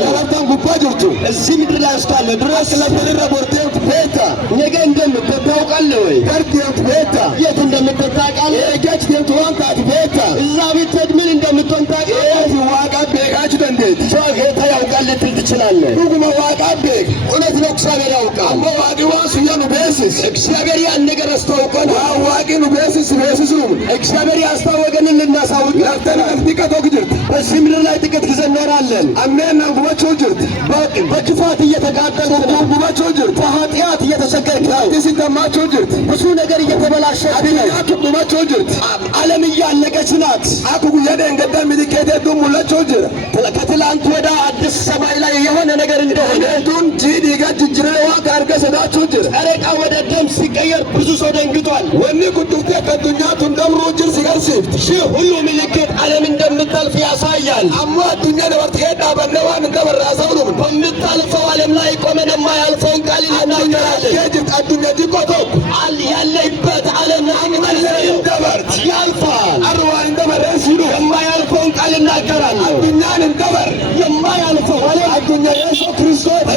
ለራታን ጉባጆቹ እዚህ ምድር ላይ እስካለ ድረስ ለፈረረ ቦርቴት ቤታ ነገ እንደምትታውቃለህ ወይ ከርቴት ቤታ የት እንደምትታውቃለህ የገች ደምቱ ዋንታት ቤታ እዛ ቢትሄድ ምን እንደምትሆን ታውቃለህ ዋቃ ቤካች ደንዴት ሰው ጌታ ያውቃል ልትል ትችላለህ ሁሉም ዋቃ ቤክ እውነት ነው እግዚአብሔር ያውቃል አሞ ዋቂዋስ ያኑ ቤስስ እግዚአብሔር ያን ነገር አስተዋውቀን ዋቂኑ ቤስስ እግዚአብሔር ያስታወቀንን ልናሳውቅ ለተናል ዲቀቶክ ጅርት በዚህ ምድር ላይ ጥቂት ጊዜ እንኖራለን አሜን ጉባቸው ጅርት በክፋት እየተጋደሉ ጉባቸው ጅርት በኃጢአት እየተሰቀቀ ሲስተማቸው ጅርት ብዙ ነገር እየተበላሸ አብያቱ ጉባቸው ጅርት ዓለም እያለቀች ናት አኩ የደን ገደም ዲከተ ሙላቸው ጅርት ከትላንት ወደ አዲስ ሰማይ ላይ የሆነ ነገር እንደሆነ ዱን ጂዲ ጋጅጅረዋ ካርገሰዳቸው ጅርት አረቃ ወደ ደም ሲቀየር ብዙ ሰው ደንግጧል ወኒ ቁጥፍተ ከዱኛ ቱንደምሮ ጅር ሲገርሲፍ ሁሉ ምልክት ዓለም እንደምታልፍ ያሳያል አማ ዱኛ ደርት ሄዳ በነዋን እንደበራሰው ነው በምታልፈው ዓለም ላይ ቆመን የማያልፈውን ቃል ይናገራል ከጅት አዱኛ ዲቆቶ አል ያለበት ዓለም እንደበርት ያልፋል አርዋን እንደበረስ ይሉ የማያልፈውን ቃል ይናገራል አዱኛን እንደበር የማያልፈው ዓለም አዱኛ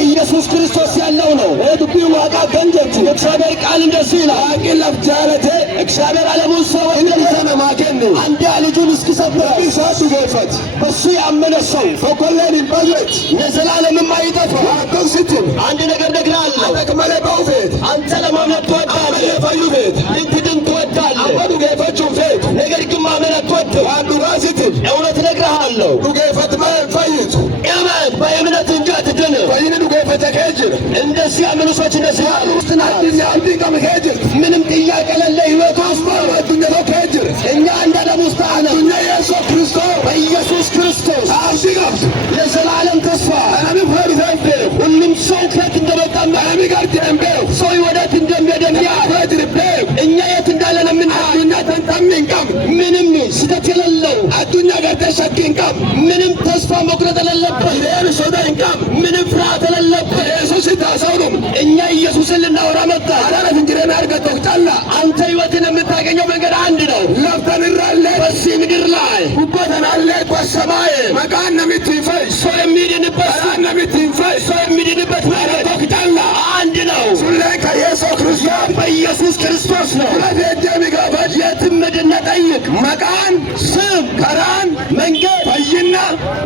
ኢየሱስ ክርስቶስ ያለው ነው እድቢ ዋጋ ገንዘት እግዚአብሔር ቃል እንደዚህ ይላል አቂለፍ ጃረተ እግዚአብሔር ዓለሙን ሰው እንደሰነ ማገን አንድ ልጁን እስኪሰብር ኢሳቱ ገፈት በሱ ያመነ ሰው በኮለን ይባለት ለዘላለም የማይጠፋ አቆስትን አንድ ነገር ነግራለሁ ተከመለ ባውፌት አንተ ለማምለክ ትወዳለህ ለፈዩ ቤት ልትድን ትወዳለህ አባዱ ገፈቹ ቤት ነገር ግን ማመን አትወድም አንዱ ራስትን እውነት ነግራለሁ ዱገፈት ማይፈይት እመን በእምነት እንጂ አትድን ወይኔ ዱገፈት ከጅር እንደዚህ ያመኑ ሰዎች እንደዚህ ያሉ ስናዲያ አንዲቀም ከጅር ምንም ጥያቄ ለለ ህይወት ውስጥ አዱኛ ነው ከጅር እኛ እንደ ደሙስታ አለ እኛ ኢየሱስ ክርስቶስ በኢየሱስ ክርስቶስ አብሲጋብ ለዘላለም ተስፋ አናም ፈሪታንተ ሁሉም ሰው ከት እንደመጣ አናም ጋር ተንበው ሰው ወዳት እንደሚያደምያ ፈጅርበው እኛ የት እንዳለን ምን አዱኛ ተንታምንቀም ምንም ስህተት የሌለው አዱኛ ጋር ተሸክንቀም ምንም ተስፋ መቁረጥ የሌለበት ሶዳንቀም ምንም ፍርሃት የሌለበት ኢየሱስ ታሰውሩም እኛ ኢየሱስን ልናወራ መጣ አዳነት እንጀራን አርገተው ጫላ አንተ ህይወትን የምታገኘው መንገድ አንድ ነው ለፍተንራለ በዚህ ምድር ላይ ጉባተናለ በሰማይ መቃን ነምትፈይ ሰው የሚድንበት ነምትፈይ ሰው የሚድንበት መንገድ ጫላ አንድ ነው ስለካ ኢየሱስ ክርስቶስ በኢየሱስ ክርስቶስ ነው ለደም ይጋባጅ የትምድና ጠይቅ መቃን ስም ከራን መንገድ ፈይና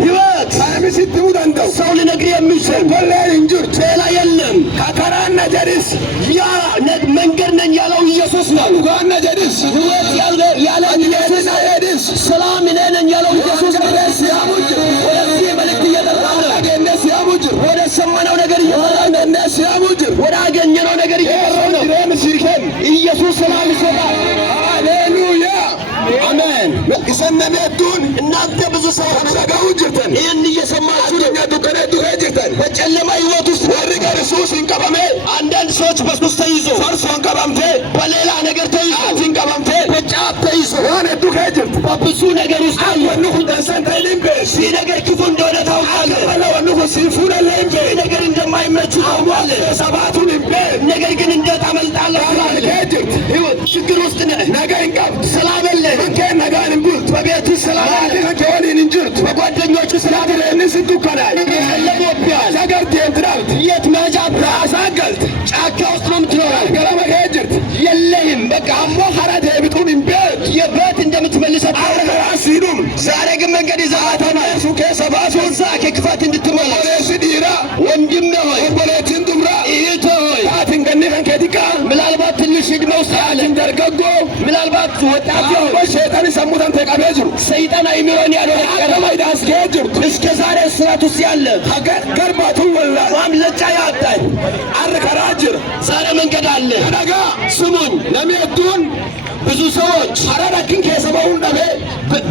ህይወት ሳይምሲት ሙዳንተው ሰው ሊነግር የሚችል ወላሂ እንጅር ሌላ የለም ከከራና ጀሪስ ያ መንገድ ነኝ ያለው ኢየሱስ ነው ጋና ጀሪስ ህይወት ያለ ኢየሱስ አይደስ ሰላም ነኝ ያለው ኢየሱስ ነው ሲያሙጅ ወደዚህ መልእክት እየጠራን እንደዚህ ሲያሙጅ ወደ ሰማነው ነገር እየጠራን እንደዚህ ሲያሙጅ ወደ አገኘነው ነገር እየጠራን ነው ኢየሱስ ሰላም ይሰጣል ሃሌሉያ አሜን ከሰነመቱን እናንተ ብዙ ሰዎች ተጋው ጅርተን ይህን እየሰማችሁ ደኛ ተቀረዱ ጅርተን በጨለማ ህይወት ውስጥ ወርቀር ሱስ እንቀበመ አንዳንድ ሰዎች በሱስ ተይዞ ፈርሶን ቀበምቴ በሌላ ነገር ተይዞ እንቀበምቴ በጫት ተይዞ ዋነ ዱከ ጅርት በብዙ ነገር ውስጥ ወንሁ ተሰንተልም በሲ ነገር ክፉ እንደሆነ ታውቃለህ ወንሁ ሲፉነ ለምበ ነገር እንደማይመች ታውቃለህ ሰባቱን ነገር ግን እንደታመልጣለህ ጅርት ህይወት ችግር ውስጥ ነገ እንቀብ ሰላም የለም ከነጋን እንቡት በቤቱ ሰላም አለ ከወዲን እንጅርት በጓደኞቹ ሰላም ለንስቱ ከላይ ለሞቢያ ዛገርት የትራውት የት ማጃብ አሳገልት ጫካ ውስጥ ነው የምትኖረው ገለመ ሄጅርት የለህም በቃ አሞ ሐራደ ቢጡን እንበት የበት እንደምትመልሰው አረጋሲዱም ዛሬ ግን መንገድ ይዛታና ሱከ ሰባሱ ዛከ ክፋት እንድትመለስ ሲዲራ ወንድም ነው ወበለትን ዱምራ ይቶ ታትን ገነን ከዲካ ምናልባት ትንሽ እድሜ ውስጥ ያለ እንደርገጎ ምናልባት ወጣት ነው በሸይጣን ሰሙታን ተቀበጅሩ ሰይጣን አይምሮን ያለው ቀረማይዳስ ከጅሩ እስከ ዛሬ ስራት ውስጥ ያለ ሀገር ገርባቱ ወላ ማምለጫ ያጣኝ አርከራጅር ዛሬ መንገድ አለ አደጋ ስሙን ለሚያዱን ብዙ ሰዎች አራዳክን ከሰባውን ደበ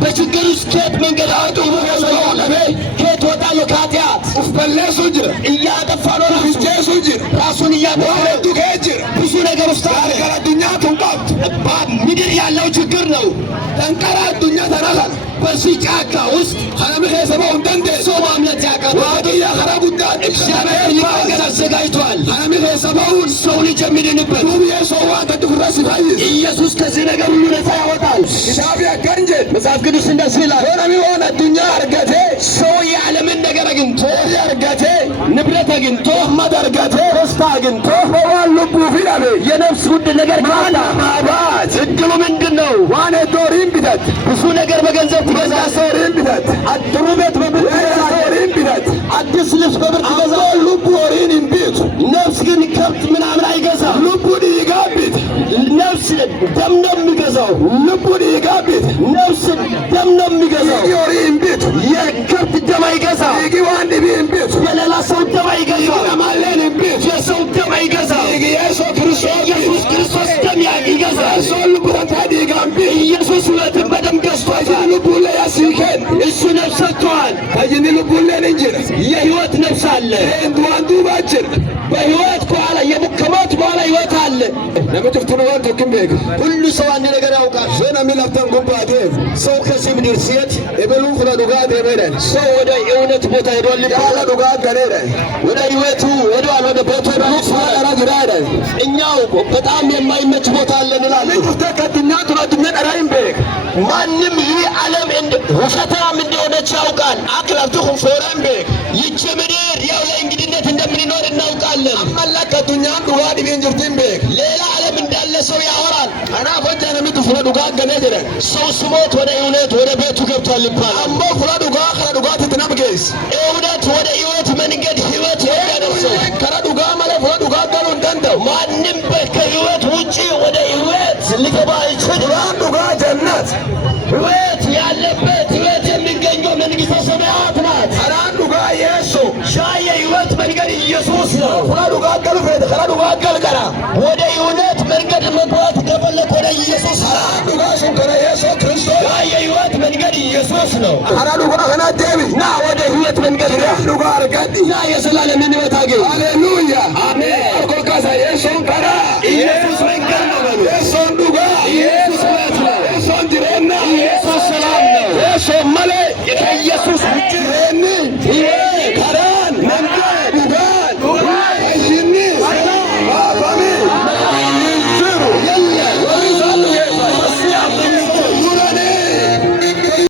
በችግር ውስጥ ከት መንገድ አጡ ከሰባውን ደበ ከት ወጣሉ ካቲያት ኡፍበለሱ ጅር እያጠፋ ነው ራሱ ጅር ራሱን እያጠፋ ከጅር ብዙ ነገር ውስጥ አርከራ ዱኛ ተንቃት ምድር ያለው ችግር ነው ተንቀራ ዱኛ ተራላል በዚህ ጫካ ውስጥ ሐረምህ ሰባው እንደንደ ሰው ማምለጥ ያቃተው ዋዲያ ሐረቡዳ እግዚአብሔር ይባገር አዘጋጅቷል ሐረምህ ሰባውን ሰው ልጅ የሚድንበት ሁሉ የሰው ዋጋ ድፍረስ ኢየሱስ ከዚህ ነገር ሁሉ ነፃ ያወጣል። መጽሐፍ ቅዱስ እንደዚህ ይላል፣ አዱኛ አርገቴ ሰው የዓለምን ነገር አግኝቶ ንብረት አግኝቶ መድ አርገቴ ደስታ አግኝቶ ልቡ ፊላቤ የነፍስ ውድ ነገር ማባት እድሉ ምንድን ነው? ዋኔ ዶሪን ቢተት ብዙ ነገር በገንዘብ ትገዛ ሶሪን ቢተት አጥሩ ቤት በብር ሶሪን ቢተት አዲስ ልብስ በብር ትገዛ ልቡ ወሪን ቢት ነፍስ ግን ከብት ምናምን አይገዛ ልቡን ይጋቢት ነፍስ ደም ነው የሚገዛው ልቡን ይጋቢት ነፍስ ደም ነው የሚገዛው ወሪን ቢት የከብት ደም አይገዛ ይግዋን ቢን ቢት የሌላ ሰው ደም አይገዛ ማለን ቢት የሰው ደም አይገዛ ኢየሱስ ክርስቶስ ደም ይገዛ ሰው ልቡን ታዲጋም ቢት ኢየሱስ ሁለቱን በደም ገዝቷል ልቡ ላይ ያሲከን እሱ ነፍስ ሰጥቷል ከጅኒ ልቡ ላይ እንጂ የህይወት ነፍስ አለ እንዱ ባጭር በህይወት በኋላ የሙከማት በኋላ ህይወት አለ ለምትፍቱ ነው ተከምበክ ሁሉ ሰው አንድ ነገር ያውቃል ዘና ሚላፍተን ጉባቴ ሰው ከዚህ ምድር ሲሄድ እበሉ ሁሉ ዱጋት ይበላል ሰው ወደ እውነት ቦታ ሄዷል ያለ ዱጋት ገለለ ወደ ህይወቱ ወደ ቦታው ነው እኛው በጣም የማይመች ቦታ አለ እንላለን ተከትኛ ተወድነ ራይም በክ ማንም ይህ ዓለም ውሸታም እንደሆነች ያውቃል አክላፍቱን ፎረም በክ ይቺ ምድር ያው ለእንግድነት እንደምንኖር እናውቃለን አመላከቱኛ ዱጋት ቢንጅርቲም በክ ሌላ ዓለም እንዳለ ሰው ያወራል አና ፈጀነ ምትፍረ ዱጋት ገነጀረ ሰው ስሞት ወደ እውነት ወደ ቤቱ ገብቷል ይባላል አምቦ ፍራ ዱጋት ትናብገስ እውነት ወደ ህይወት መንገድ ህይወት ያደርሰው ከራዱጋ ማለት ፍራ ዱጋት ጋር እንደንደው ማንም ከህይወት ውጪ ወደ ህይወት ሊገባ ይችላል ዱጋ ጀነት ህይወት ያለበት ህይወት የሚገኘው መንግስተ ሰማያት ናት አራዱጋ ኢየሱስ ሻየ ህይወት መንገድ ኢየሱስ ነው ፍራዱጋ ገልፈት ፍራዱጋ ገልቀራ ወደ ህይወት መንገድ መግባት ከፈለክ ወደ ኢየሱስ አራዱጋ ሸንከረ ኢየሱስ ክርስቶስ ሻየ ህይወት መንገድ ኢየሱስ ነው አራዱጋ ገና ዴቪ ና ወደ ህይወት መንገድ ዱጋ አርጋዲ ና የሰላለም ህይወት አገኝ ሃሌሉያ